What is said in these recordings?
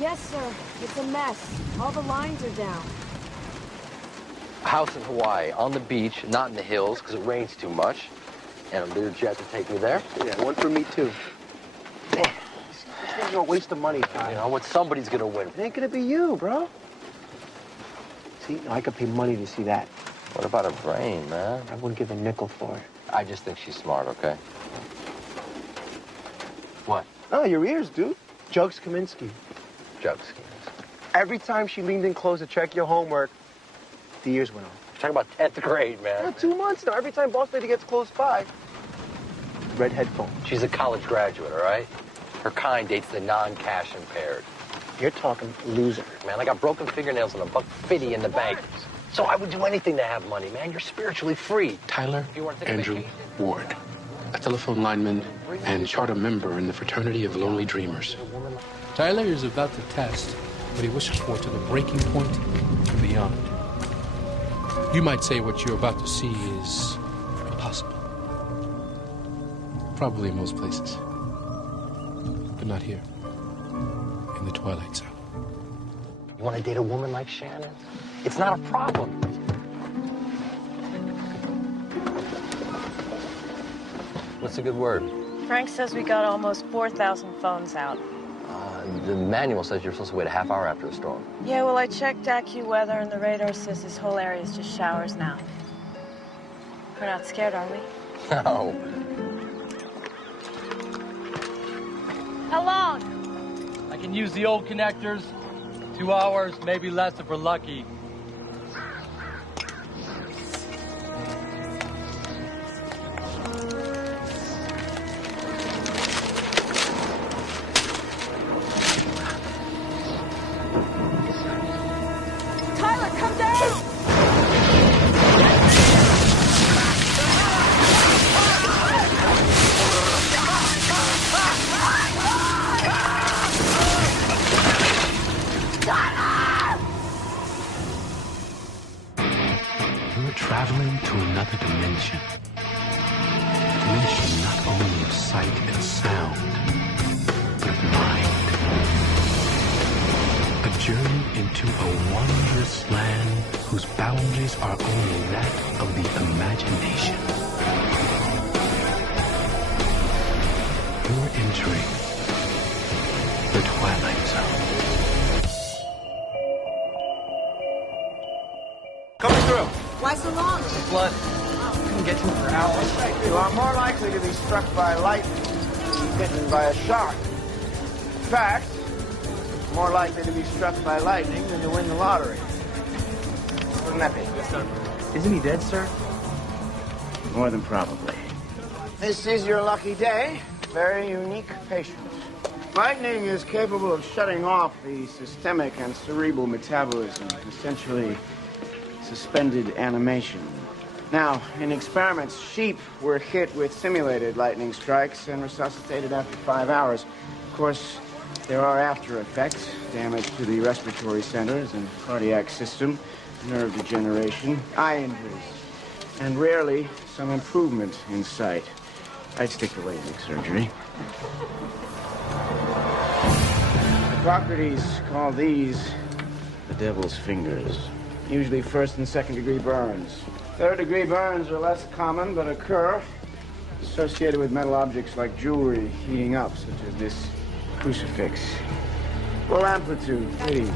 Yes, sir. It's a mess. All the lines are down. House in Hawaii, on the beach, not in the hills, because it rains too much. And a Lear jet to take me there. Yeah, one for me, too. This thing's a waste of money, Ty. You know what? Somebody's going to win. It ain't gonna be you, bro. See, I could pay money to see that. What about her brain, man? I wouldn't give a nickel for it. I just think she's smart, okay? What? Oh, your ears, dude. Jugs Kaminsky. Jugs. Every time she leaned in close to check your homework, the ears went on. Talking about 10th grade, man. Yeah, 2 months now. Every time boss lady gets close by, red headphone. She's a college graduate, all right? Her kind dates the non-cash impaired. You're talking loser. Man, I got broken fingernails and $150 in the bank. So I would do anything to have money, man. You're spiritually free. Tyler Andrew Ward, a telephone lineman and charter member in the fraternity of Lonely Dreamers. Tyler is about to test what he wishes for to the breaking point and beyond. You might say what you're about to see is impossible. Probably in most places. But not here. In the Twilight Zone. You want to date a woman like Shannon? It's not a problem. What's a good word? Frank says we got almost 4,000 phones out. The manual says you're supposed to wait a half hour after a storm. Yeah, well, I checked AccuWeather, and the radar says this whole area is just showers now. We're not scared, are we? No. How long? I can use the old connectors. 2 hours, maybe less if we're lucky. Traveling to another dimension. Dimension not only of sight and sound, but of mind. A journey into a wondrous land whose boundaries are only that of the imagination. You're entering the Twilight Zone. Coming through. Why so long? Blood. Couldn't get to him for hours. You are more likely to be struck by lightning than bitten by a shark. In fact, more likely to be struck by lightning than to win the lottery. Wouldn't that be? Yes, sir. Isn't he dead, sir? More than probably. This is your lucky day. Very unique patient. Lightning is capable of shutting off the systemic and cerebral metabolism, essentially suspended animation. Now, in experiments, sheep were hit with simulated lightning strikes and resuscitated after 5 hours. Of course, there are after effects, damage to the respiratory centers and cardiac system, nerve degeneration, eye injuries, and rarely some improvement in sight. I'd stick to LASIK surgery. Hippocrates called these the devil's fingers. Usually first and second degree burns. Third degree burns are less common, but occur associated with metal objects like jewelry heating up, such as this crucifix. Full amplitude, please.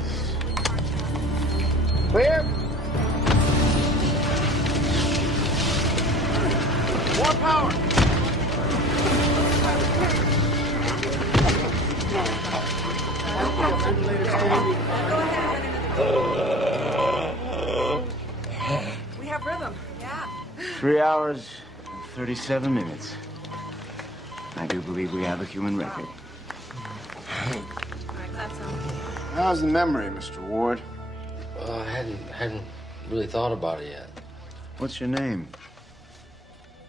Clear? More power. We have rhythm. Yeah. 3 hours and 37 minutes. I do believe we have a human record. How's the memory, Mr. Ward? I hadn't really thought about it yet. What's your name?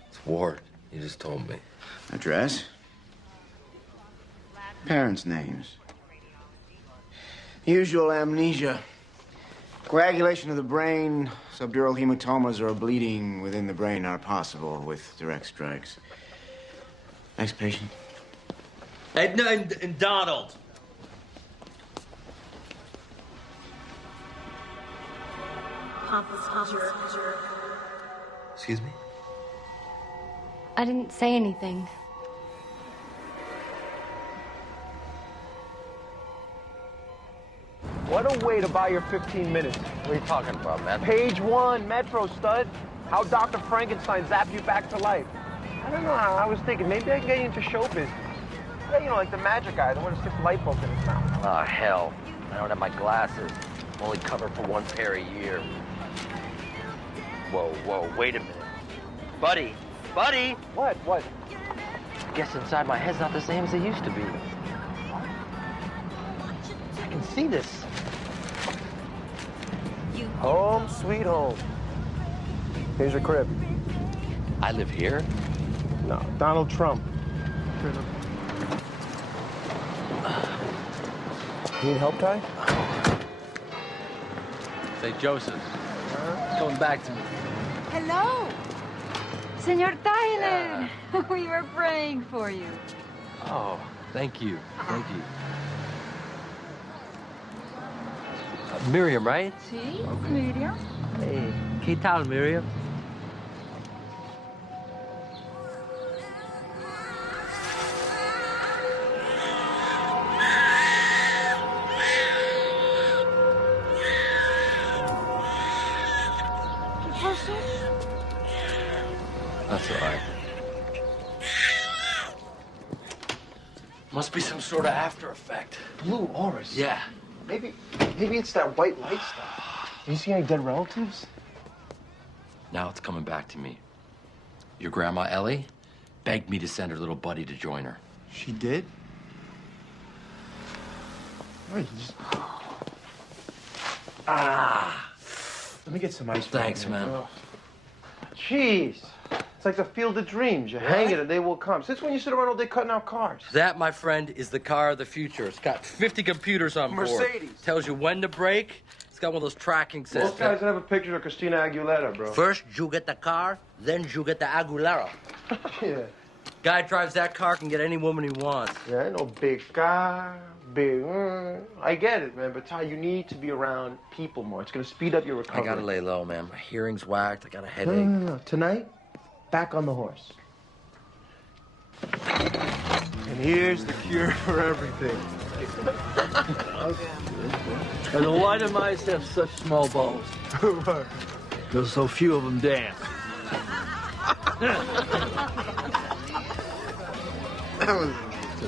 It's Ward. You just told me. Address? Parents' names. Usual amnesia. Coagulation of the brain, subdural hematomas, or bleeding within the brain are possible with direct strikes. Next patient. And Donald. Excuse me? I didn't say anything. What a way to buy your 15 minutes. What are you talking about, man? Page 1, Metro stud. How Dr. Frankenstein zapped you back to life. I don't know. I was thinking maybe I can get you into show business. Yeah, you know, like the magic guy, the one who sticks light bulbs in his mouth. Oh, hell. I don't have my glasses. I'm only covered for one pair a year. Whoa, wait a minute. Buddy! What? I guess inside my head's not the same as it used to be. I can see this. Home sweet home. Here's your crib. I live here? No, Donald Trump. Need help, Ty? Say, Joseph. Coming back to me. Hello. Senor Tyler. We were praying for you. Oh, thank you. Miriam, right? Sí, Miriam. Hey, ¿qué tal, Miriam? That's all right. Must be some sort of after effect. Blue auras. Yeah. Maybe it's that white light stuff. Do you see any dead relatives? Now it's coming back to me. Your grandma, Ellie, begged me to send her little buddy to join her. She did? Wait, just... Let me get some ice. Thanks, man. Oh. Jeez. It's like the field of dreams. You hang it and they will come. Since when you sit around all day cutting out cars? That, my friend, is the car of the future. It's got 50 computers on board. Mercedes. Tells you when to brake. It's got one of those tracking systems. Most guys have a picture of Christina Aguilera, bro. First, you get the car, then you get the Aguilera. Yeah. Guy drives that car can get any woman he wants. Yeah, no big car, big... I get it, man, but Ty, you need to be around people more. It's gonna speed up your recovery. I gotta lay low, man. My hearing's whacked. I got a headache. No. Tonight, back on the horse. And here's the cure for everything. And why do mice have such small balls? Because so few of them dance.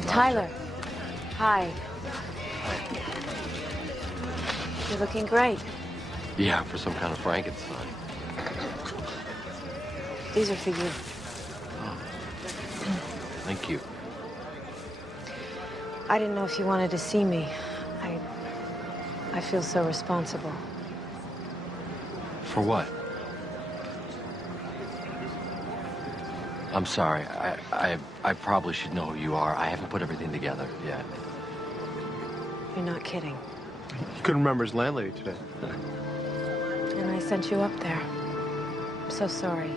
Tyler. Hi. You're looking great. Yeah, for some kind of Frankenstein. These are for you. Thank you. I didn't know if you wanted to see me. I feel so responsible. For what? I'm sorry. I probably should know who you are. I haven't put everything together yet. You're not kidding. You couldn't remember his landlady today. And I sent you up there. I'm so sorry.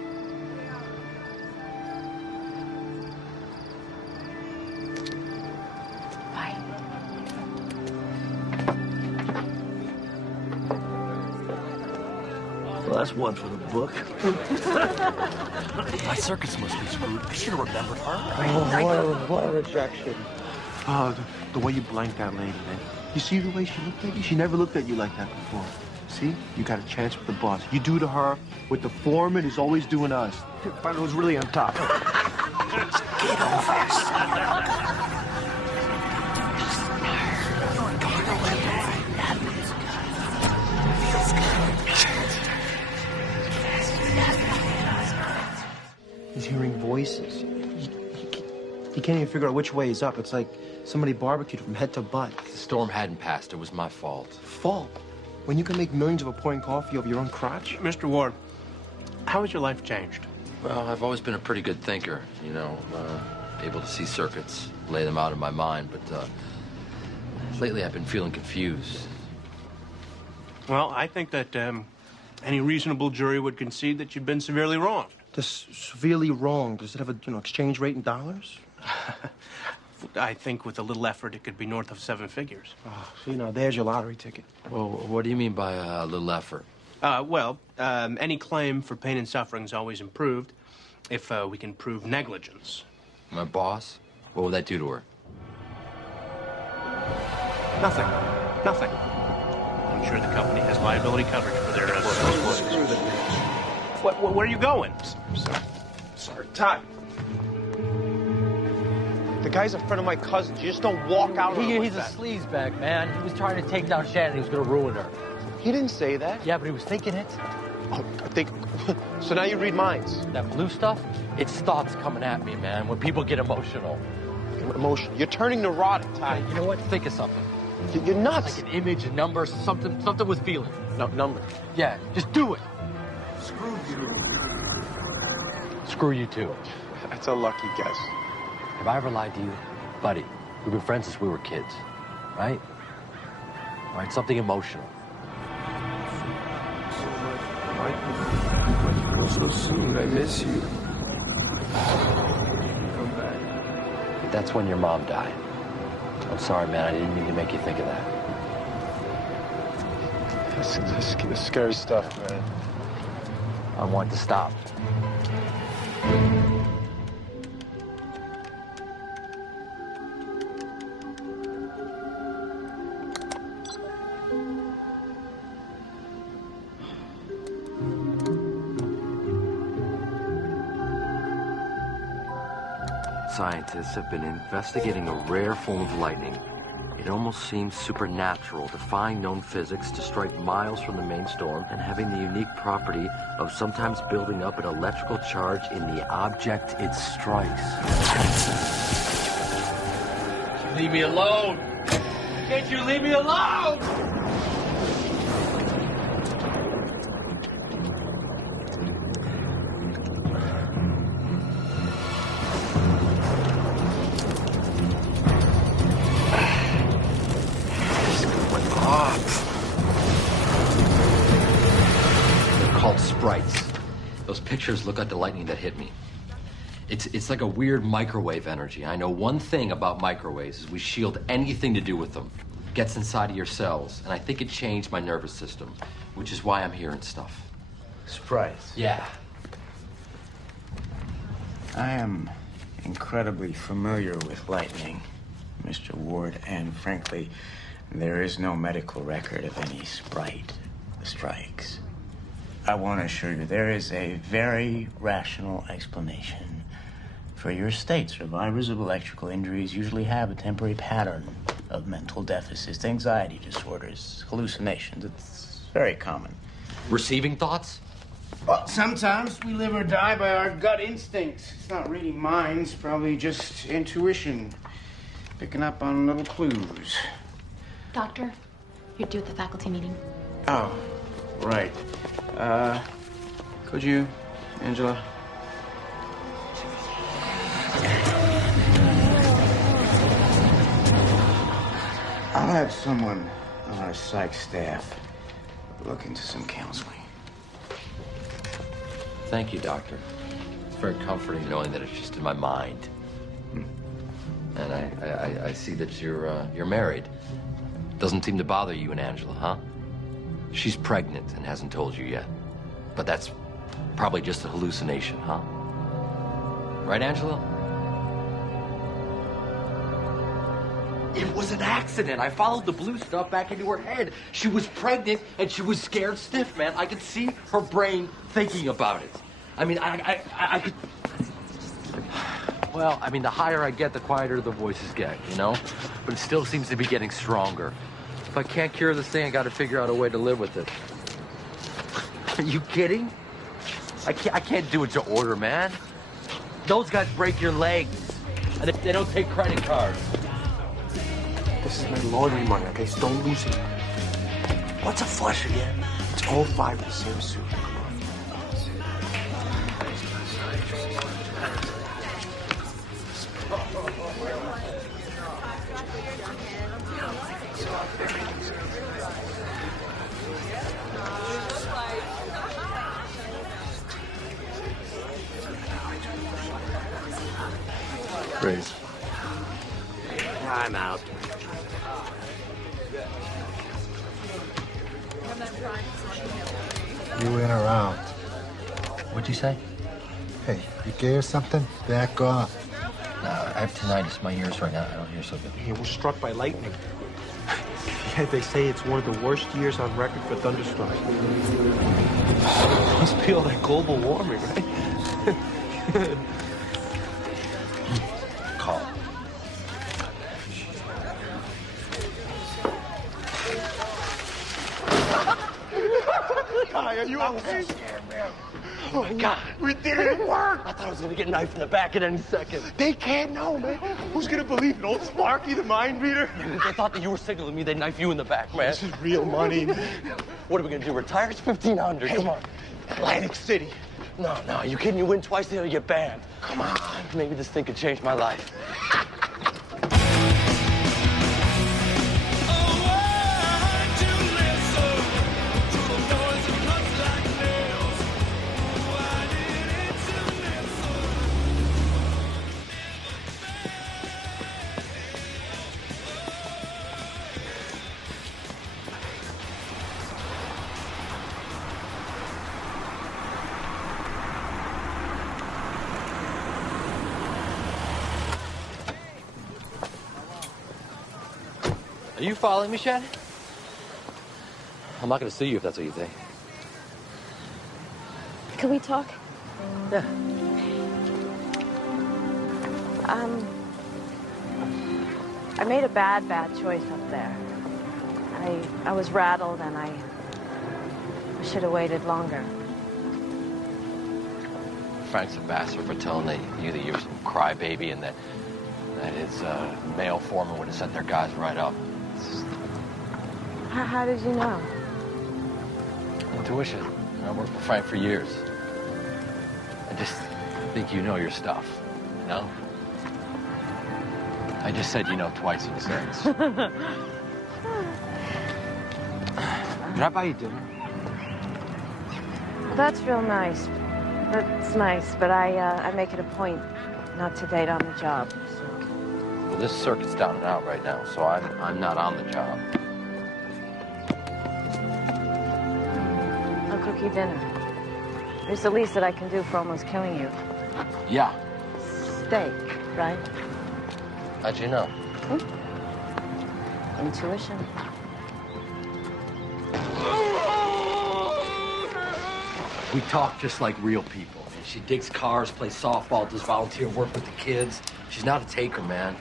Bye. Well, that's one for the book. My circus must be screwed. I should have remembered her. Oh, what a rejection. Oh, the way you blanked that lady, man. You see the way she looked at you? She never looked at you like that before. See? You got a chance with the boss. You do to her what the foreman is always doing to us. Find out who's really on top. Get over yourself. He's hearing voices. He can't even figure out which way is up. It's like somebody barbecued from head to butt. The storm hadn't passed. It was my fault. Fault? When you can make millions of a pouring coffee over your own crotch? Mr. Ward, how has your life changed? Well, I've always been a pretty good thinker, you know, able to see circuits, lay them out in my mind, but lately I've been feeling confused. Well, I think that any reasonable jury would concede that you've been severely wronged. Severely wrong. Does it have a exchange rate in dollars? I think with a little effort, it could be north of 7 figures. Oh, see, now there's your lottery ticket. Well, what do you mean by a little effort? Any claim for pain and suffering is always improved if we can prove negligence. My boss? What would that do to her? Nothing. Nothing. I'm sure the company has liability coverage for their... Screw the bitch. Where are you going? Sorry, Todd. The guy's a friend of my cousin's. You just don't walk out on him He's a sleazebag, man. He was trying to take down Shannon. He was going to ruin her. He didn't say that. Yeah, but he was thinking it. Oh, I think... So now you read minds. That blue stuff, it's thoughts coming at me, man, when people get emotional. Emotion. You're turning neurotic, Todd. You know what? Think of something. You're nuts. Like an image, a number, something with feeling. No, number. Yeah, just do it. Screw you. Screw you, too. That's a lucky guess. Have I ever lied to you? Buddy, we've been friends since we were kids, right? All right, something emotional. So soon, I miss you. Come back. That's when your mom died. I'm sorry, man. I didn't mean to make you think of that. That's scary stuff, man. I want to stop. Scientists have been investigating a rare form of lightning. It almost seems supernatural, defying known physics to strike miles from the main storm and having the unique property of sometimes building up an electrical charge in the object it strikes. Leave me alone! Can't you leave me alone? Sprites. Those pictures look like the lightning that hit me. It's like a weird microwave energy. I know one thing about microwaves is we shield anything to do with them. It gets inside of your cells, and I think it changed my nervous system, which is why I'm hearing stuff. Sprites? Yeah. I am incredibly familiar with lightning, Mr. Ward, and frankly, there is no medical record of any sprite strikes. I want to assure you there is a very rational explanation for your state. Survivors of electrical injuries usually have a temporary pattern of mental deficits, anxiety disorders, hallucinations. It's very common. Receiving thoughts? Well, sometimes we live or die by our gut instincts. It's not reading minds, probably just intuition. Picking up on little clues. Doctor, you're due at the faculty meeting. Oh, right. Could you, Angela? I'll have someone on our psych staff look into some counseling. Thank you, Doctor. It's very comforting knowing that it's just in my mind. And I see that you're married. Doesn't seem to bother you and Angela, huh? She's pregnant and hasn't told you yet. But that's probably just a hallucination, huh? Right, Angela? It was an accident. I followed the blue stuff back into her head. She was pregnant and she was scared stiff, man. I could see her brain thinking about it. I mean, I could... Well, I mean, the higher I get, the quieter the voices get, you know? But it still seems to be getting stronger. If I can't cure this thing, I gotta figure out a way to live with it. Are you kidding? I can't do it to order, man. Those guys break your legs, and if they don't take credit cards. This is my laundry money, okay? So don't lose it. What's a flush again? It's all 5 of the same soup. Raise. I'm out. You ain't around. What'd you say? Hey, you gay or something? Back off. No, I have tinnitus. My ears right now, I don't hear so good. He was struck by lightning. Yeah, they say it's one of the worst years on record for thunderstorms. Must be all that global warming, right? Call. Ty, are you okay? So scared, man. Oh my God. We did it. It worked. I thought I was gonna get knifed in the back at any second. They can't know, man. Who's gonna believe it? Old Sparky, the mind reader? They thought that you were signaling me. They'd knife you in the back, man. This is real money. What are we gonna do? Retire? It's 1,500. Hey, Come on. Atlantic City. No. You kidding? You win twice, they ought to get banned. Come on. Maybe this thing could change my life. Are you following me, Shed? I'm not gonna sue you if that's what you think. Can we talk? Yeah. I made a bad choice up there. I was rattled and I should have waited longer. Frank's a bastard for telling you that you were some crybaby and that his male foreman would have sent their guys right up. How did you know? Intuition. I worked with Frank for years. I just think you know your stuff, you know? I just said you know twice in a sentence. Can I buy you dinner? Well, that's real nice. That's nice, but I make it a point not to date on the job. Well, this circuit's down and out right now, so I'm not on the job. I'll cook you dinner. It's the least that I can do for almost killing you. Yeah. Steak, right? How'd you know? Intuition. We talk just like real people. Man. She digs cars, plays softball, does volunteer work with the kids. She's not a taker, man.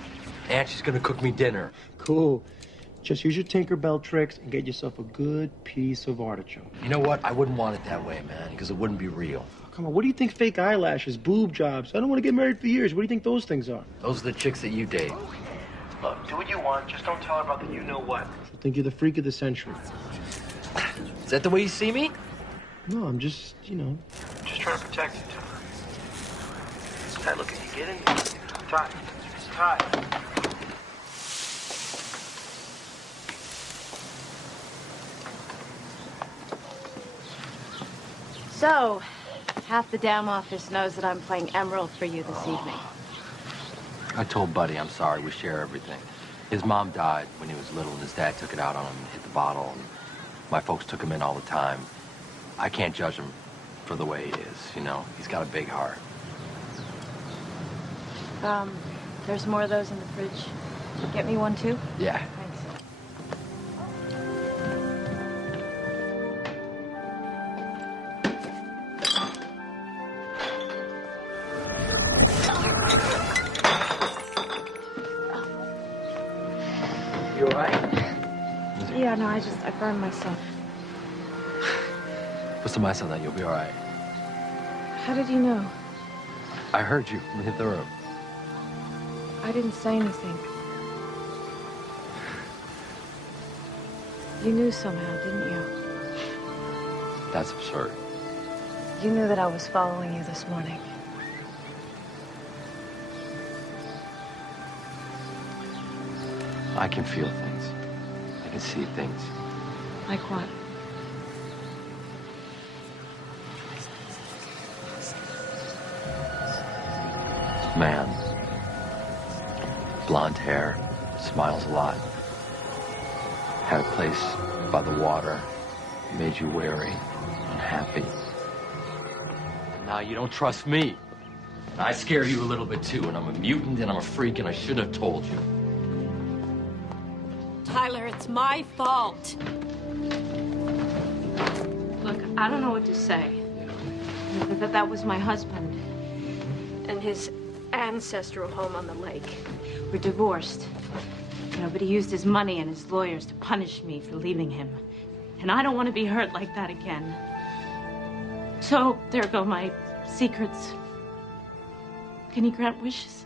And she's gonna cook me dinner. Cool. Just use your Tinkerbell tricks and get yourself a good piece of artichoke. You know what? I wouldn't want it that way, man, because it wouldn't be real. Come on, what do you think fake eyelashes, boob jobs? I don't want to get married for years. What do you think those things are? Those are the chicks that you date. Look, do what you want. Just don't tell her about the you-know-what. She'll think you're the freak of the century. Is that the way you see me? No, I'm just, just trying to protect you. Ty, look, can you get in? Ty. So, half the damn office knows that I'm playing Emerald for you this evening. I told Buddy I'm sorry. We share everything. His mom died when he was little, and his dad took it out on him and hit the bottle. And my folks took him in all the time. I can't judge him for the way he is, He's got a big heart. There's more of those in the fridge. Get me one, too? Yeah. Thanks. You all right? Yeah, no, I burned myself. Put some ice on that, you'll be all right. How did you know? I heard you when you hit the room. I didn't say anything. You knew somehow, didn't you? That's absurd. You knew that I was following you this morning. I can feel things. I can see things. Like what? Man. Blonde hair. Smiles a lot. Had a place by the water. Made you wary and happy. Now you don't trust me. I scare you a little bit too, and I'm a mutant and I'm a freak, and I should have told you. Tyler, it's my fault. Look, I don't know what to say. That was my husband. And his ancestral home on the lake. We're divorced. You know, but he used his money and his lawyers to punish me for leaving him. And I don't want to be hurt like that again. So, there go my secrets. Can he grant wishes?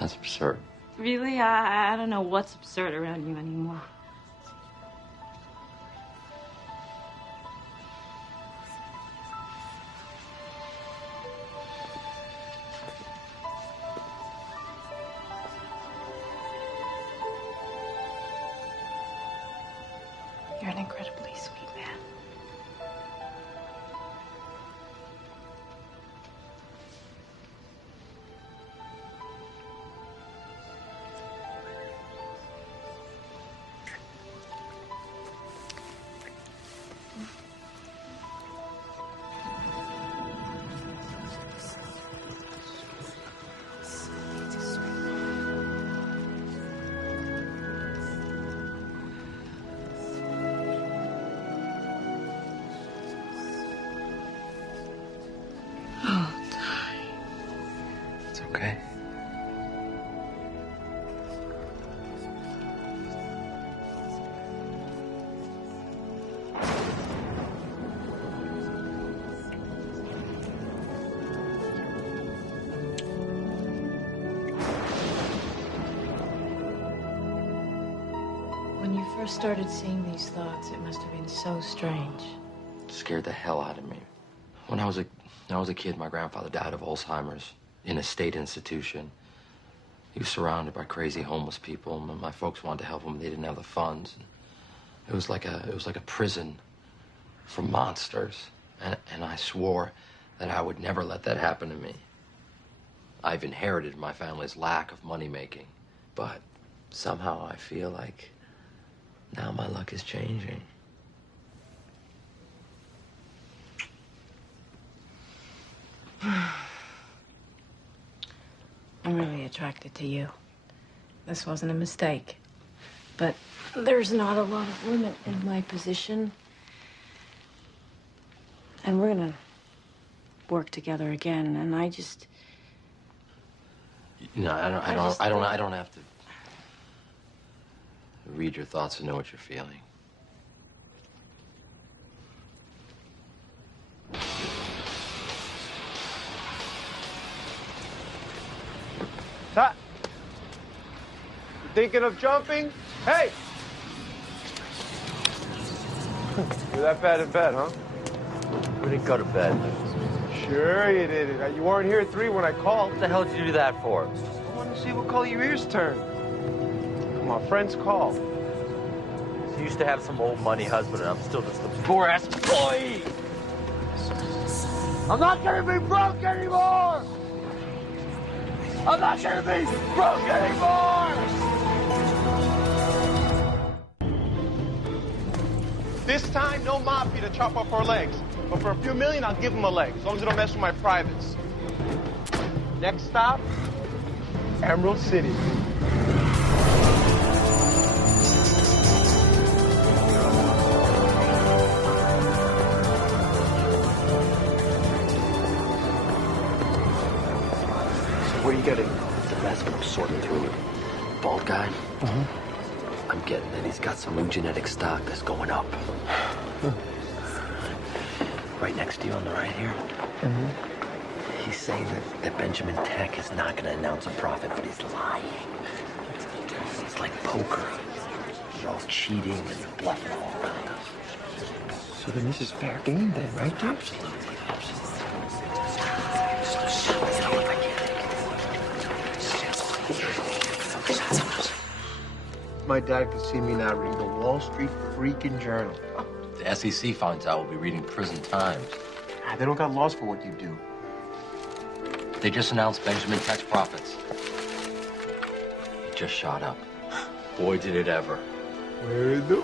That's absurd. Really? I don't know what's absurd around you anymore. You're an incredibly sweet man. It's okay. When you first started seeing these thoughts, it must have been so strange. It scared the hell out of me. When I was a kid, my grandfather died of Alzheimer's in a state institution. He was surrounded by crazy homeless people, and my folks wanted to help him, but they didn't have the funds. It was like a prison for monsters, and I swore that I would never let that happen to me. I've inherited my family's lack of money making, but somehow I feel like now my luck is changing. I'm really attracted to you. This wasn't a mistake. But there's not a lot of women in my position. And we're gonna work together again, and I just... No, I don't have to read your thoughts and know what you're feeling. You thinking of jumping? Hey! You're that bad in bed, huh? We didn't go to bed. Sure you did. You weren't here at 3 when I called. What the hell did you do that for? I wanted to see what color your ears turn. Come on, friends call. You used to have some old money husband, and I'm still just a poor-ass boy! I'm not gonna be broke anymore! I'm not gonna be broke anymore! This time, no mafia to chop off our legs. But for a few million, I'll give them a leg, as long as they don't mess with my privates. Next stop, Emerald City. Where are you getting? The mess, but I'm sorting through it. Bald guy? I'm getting that he's got some new genetic stock that's going up. Right next to you on the right here. He's saying that Benjamin Tech is not going to announce a profit, but he's lying. It's like poker. You're all cheating and bluffing all around us. So then this is fair game then, right, dude? Absolutely. My dad could see me now reading the Wall Street freaking Journal. The SEC finds out we'll be reading Prison Times. They don't got laws for what you do. They just announced Benjamin Tech's profits. It just shot up. Boy, did it ever. Where in the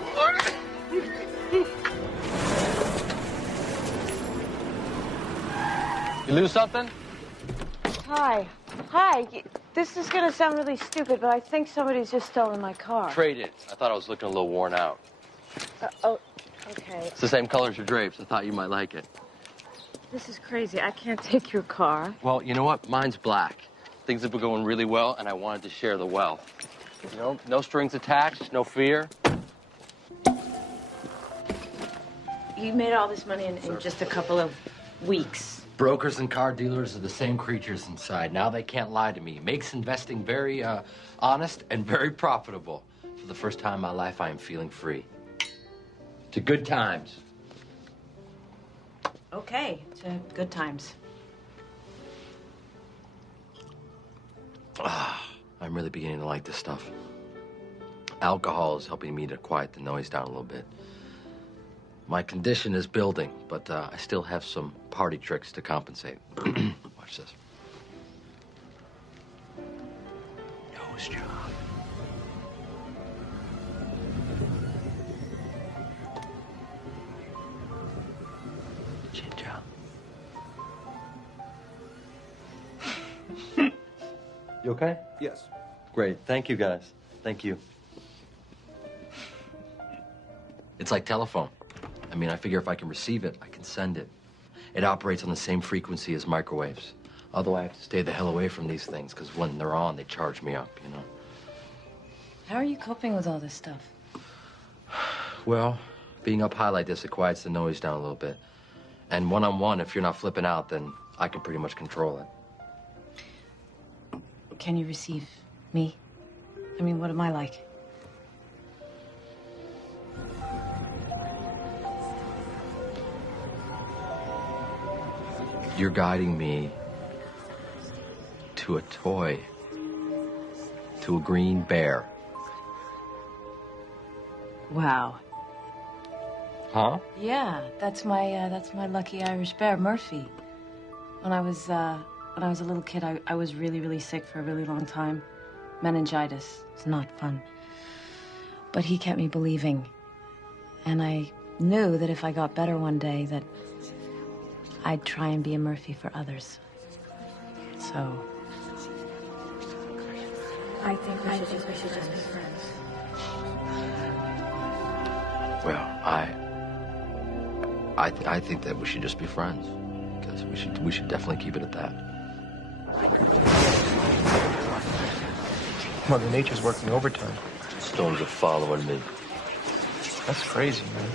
You lose something? Hi. Hi. This is gonna sound really stupid, but I think somebody's just stolen my car. Trade it. I thought I was looking a little worn out. Oh, okay. It's the same color as your drapes. I thought you might like it. This is crazy. I can't take your car. Well, you know what? Mine's black. Things have been going really well, and I wanted to share the wealth. You know, no strings attached, no fear. You made all this money in just a couple of weeks. Brokers and car dealers are the same creatures inside. Now they can't lie to me. Makes investing very honest and very profitable. For the first time in my life, I am feeling free. To good times. Okay, to good times. I'm really beginning to like this stuff. Alcohol is helping me to quiet the noise down a little bit. My condition is building, but I still have some party tricks to compensate. Watch this. Nose job. Chin job. You okay? Yes. Great. Thank you, guys. Thank you. It's like telephone. I mean, I figure if I can receive it, I can send it. It operates on the same frequency as microwaves. Although I have to stay the hell away from these things, because when they're on, they charge me up, you know? How are you coping with all this stuff? Well, being up high like this, it quiets the noise down a little bit. And one-on-one, if you're not flipping out, then I can pretty much control it. Can you receive me? I mean, what am I like? You're guiding me to a toy, to a green bear. Wow. Huh? Yeah, that's my lucky Irish bear, Murphy. When I was a little kid, I was really, really sick for a really long time. Meningitis. It's not fun. But he kept me believing. And I knew that if I got better one day, that I'd try and be a Murphy for others. So I think we should just be friends. Well, I think that we should just be friends. Because we should definitely keep it at that. Mother Nature's working overtime. Storms are following me. That's crazy, man.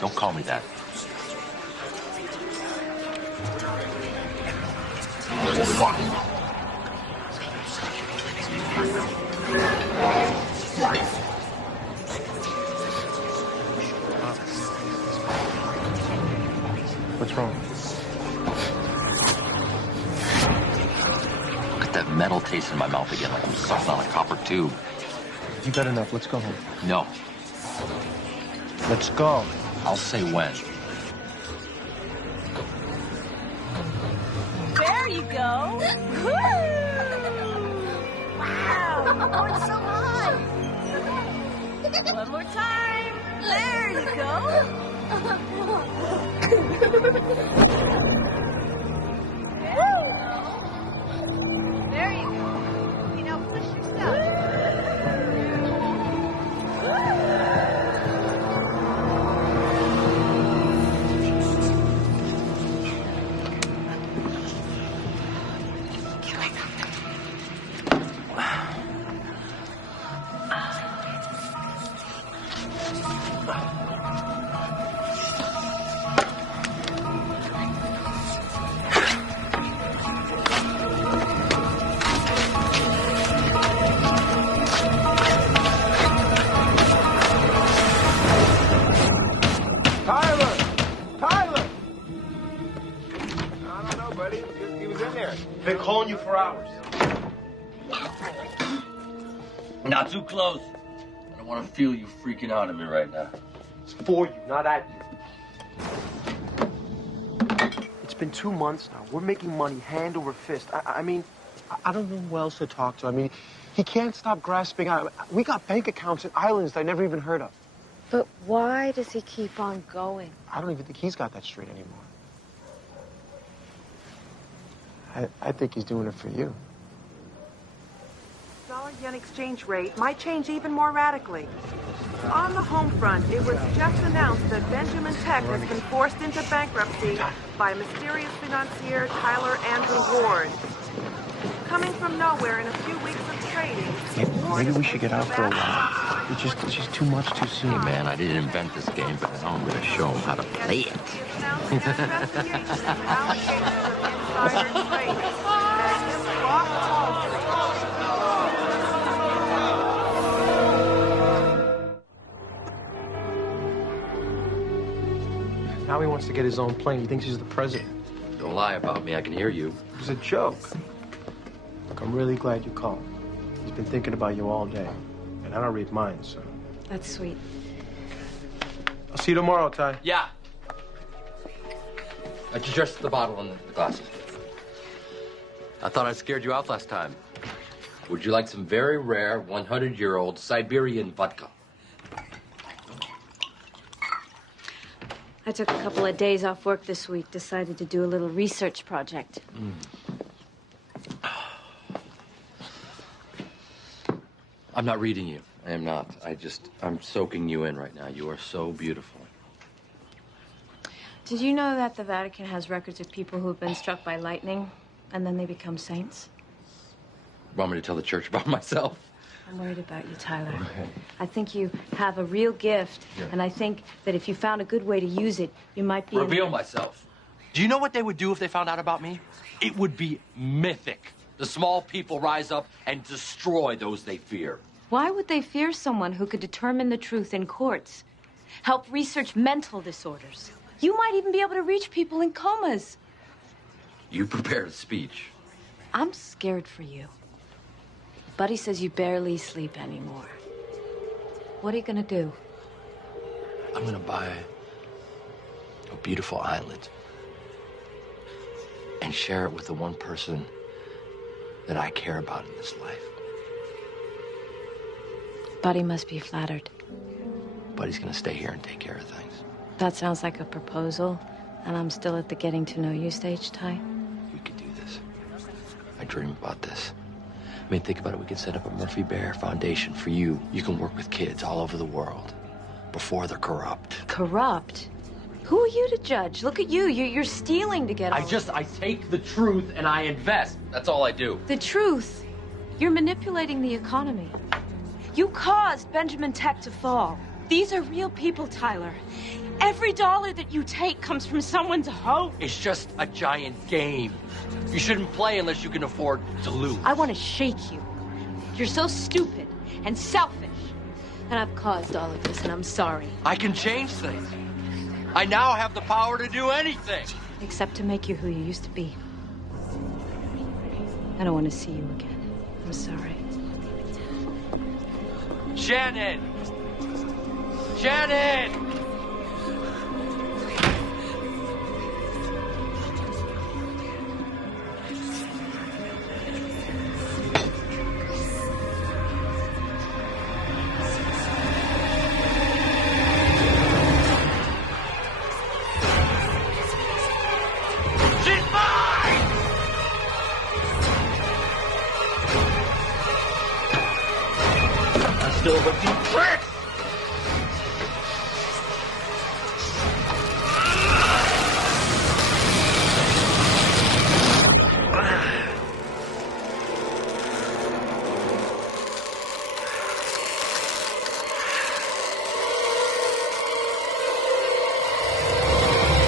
Don't call me that. What's wrong? Look at that metal taste in my mouth again, like I'm sucking on a copper tube. You got enough. Let's go home. No. Let's go. I'll say when. There you go. Woo! Wow, you're going so high. One more time. There you go. There you go. You know, push yourself. Been calling you for hours. Not too close. I don't want to feel you freaking out at me right now. It's for you, not at you. It's been 2 months now. We're making money hand over fist. I mean, I don't know who else to talk to. I mean, he can't stop grasping out. We got bank accounts in islands that I never even heard of. But why does he keep on going? I don't even think he's got that straight anymore. I think he's doing it for you. Dollar-yen exchange rate might change even more radically. On the home front, it was just announced that Benjamin Tech has been forced into bankruptcy by mysterious financier Tyler Andrew Ward. Coming from nowhere in a few weeks of trading, Maybe we should get out for a while. It's just too much too soon. Hey, man, I didn't invent this game, but now I'm going to show him how to play it. Now he wants to get his own plane. He thinks he's the president. Don't lie about me. I can hear you. It was a joke. Look, I'm really glad you called. He's been thinking about you all day. And I don't read minds, so... That's sweet. I'll see you tomorrow, Ty. Yeah. I just the bottle and the glasses. I thought I scared you out last time. Would you like some very rare 100-year-old Siberian vodka? I took a couple of days off work this week, decided to do a little research project. I'm not reading you. I am not. I'm soaking you in right now. You are so beautiful. Did you know that the Vatican has records of people who have been struck by lightning and then they become saints? Want me to tell the church about myself? I'm worried about you, Tyler. Okay. I think you have a real gift, and I think that if you found a good way to use it, you might be... Reveal myself. Do you know what they would do if they found out about me? It would be mythic. The small people rise up and destroy those they fear. Why would they fear someone who could determine the truth in courts? Help research mental disorders. You might even be able to reach people in comas. You prepared a speech. I'm scared for you. Buddy says you barely sleep anymore. What are you gonna do? I'm gonna buy a beautiful island and share it with the one person that I care about in this life. Buddy must be flattered. Buddy's gonna stay here and take care of things. That sounds like a proposal, and I'm still at the getting to know you stage, Ty. We could do this. I dream about this. I mean, think about it. We could set up a Murphy Bear Foundation for you. You can work with kids all over the world before they're corrupt. Corrupt? Who are you to judge? Look at you. You're stealing to get all I take the truth and I invest. That's all I do. The truth? You're manipulating the economy. You caused Benjamin Tech to fall. These are real people, Tyler. Every dollar that you take comes from someone's hope. It's just a giant game. You shouldn't play unless you can afford to lose. I want to shake you. You're so stupid and selfish. And I've caused all of this, and I'm sorry. I can change things. I now have the power to do anything. Except to make you who you used to be. I don't want to see you again. I'm sorry. Shannon! Shannon! Still a few tricks!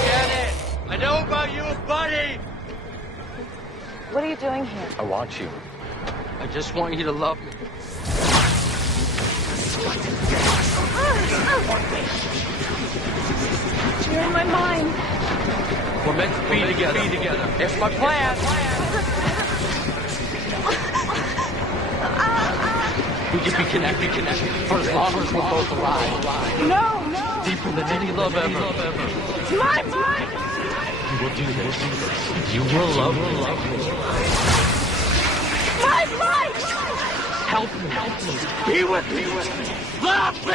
Janet, I know about you and Buddy! What are you doing here? I want you. I just want you to love me. You're in my mind. We're meant to be together. It's my plan. We can be connected for as long as we're both alive. No. Deeper than any love ever. It's my mind. You will do this. You will love me. My mind. Help me. Be with me. Love me.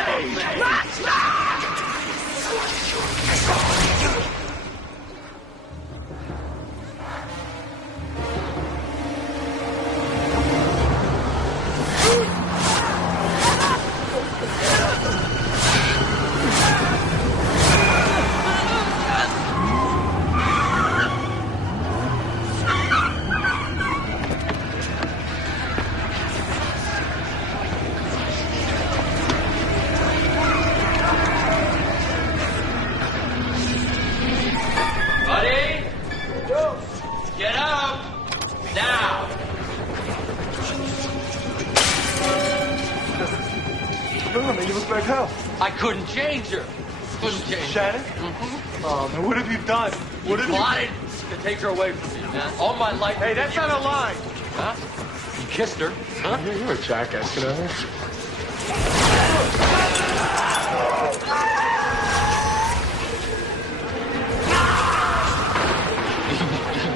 expect help. I couldn't change her. Couldn't change her. Shannon? Mm-hmm. Oh, man, what have you done? What have plotted to take her away from me, man. All my life. Hey, that's not a lie. Huh? You kissed her, huh? You're a jackass, you know?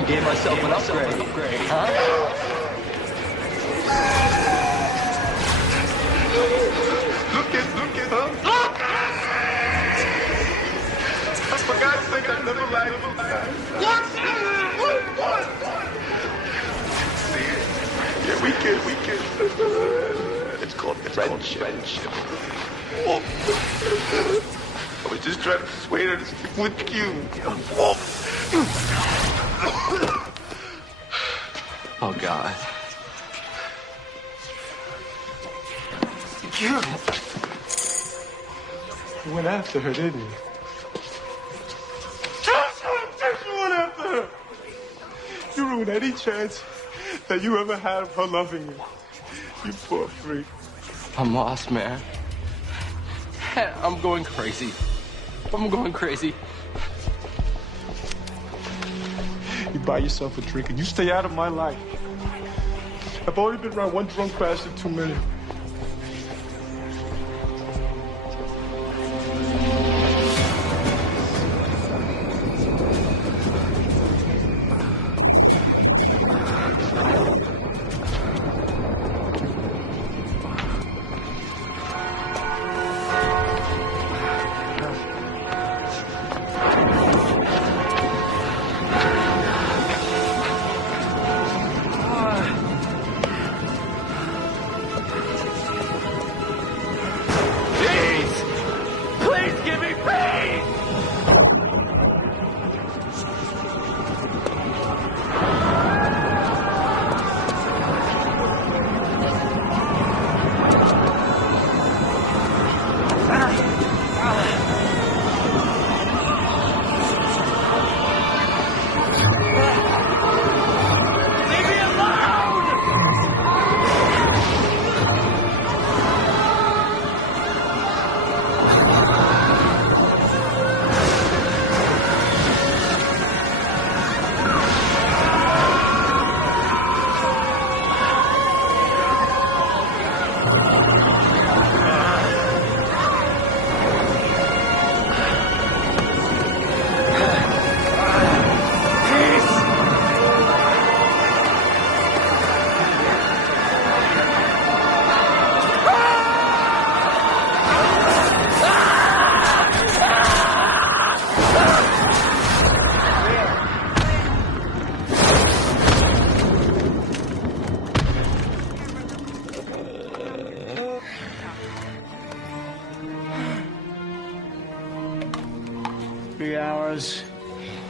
Gave myself an upgrade. Huh? Look at her. Look! For God's sake, I never lied. Yeah, we can. It's called friendship. I was just trying to persuade her to stick with you. Oh, God. You went after her, didn't you? You went after her. You ruined any chance that you ever had of her loving you. You poor freak. I'm lost, man. I'm going crazy. You buy yourself a drink and you stay out of my life. I've already been around one drunk bastard too many.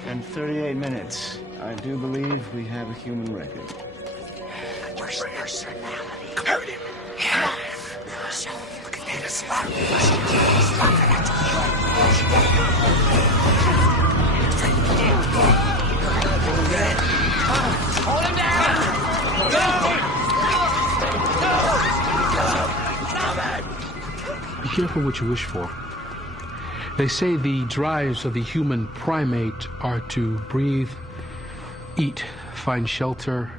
And 38 minutes. I do believe we have a human record. Where's your personality? Hurt him. Yeah. Look at that spot. Hold him down! Be careful what you wish for. They say the drives of the human primate are to breathe, eat, find shelter,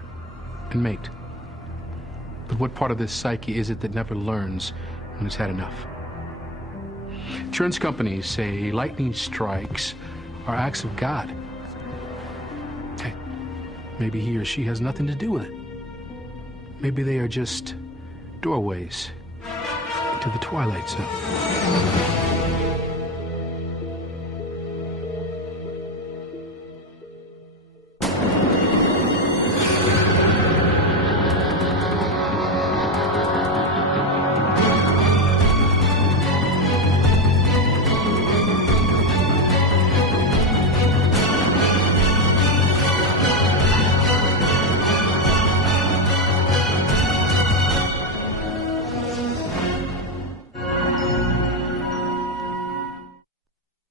and mate. But what part of this psyche is it that never learns when it's had enough? Insurance companies say lightning strikes are acts of God. Hey, maybe he or she has nothing to do with it. Maybe they are just doorways to the Twilight Zone.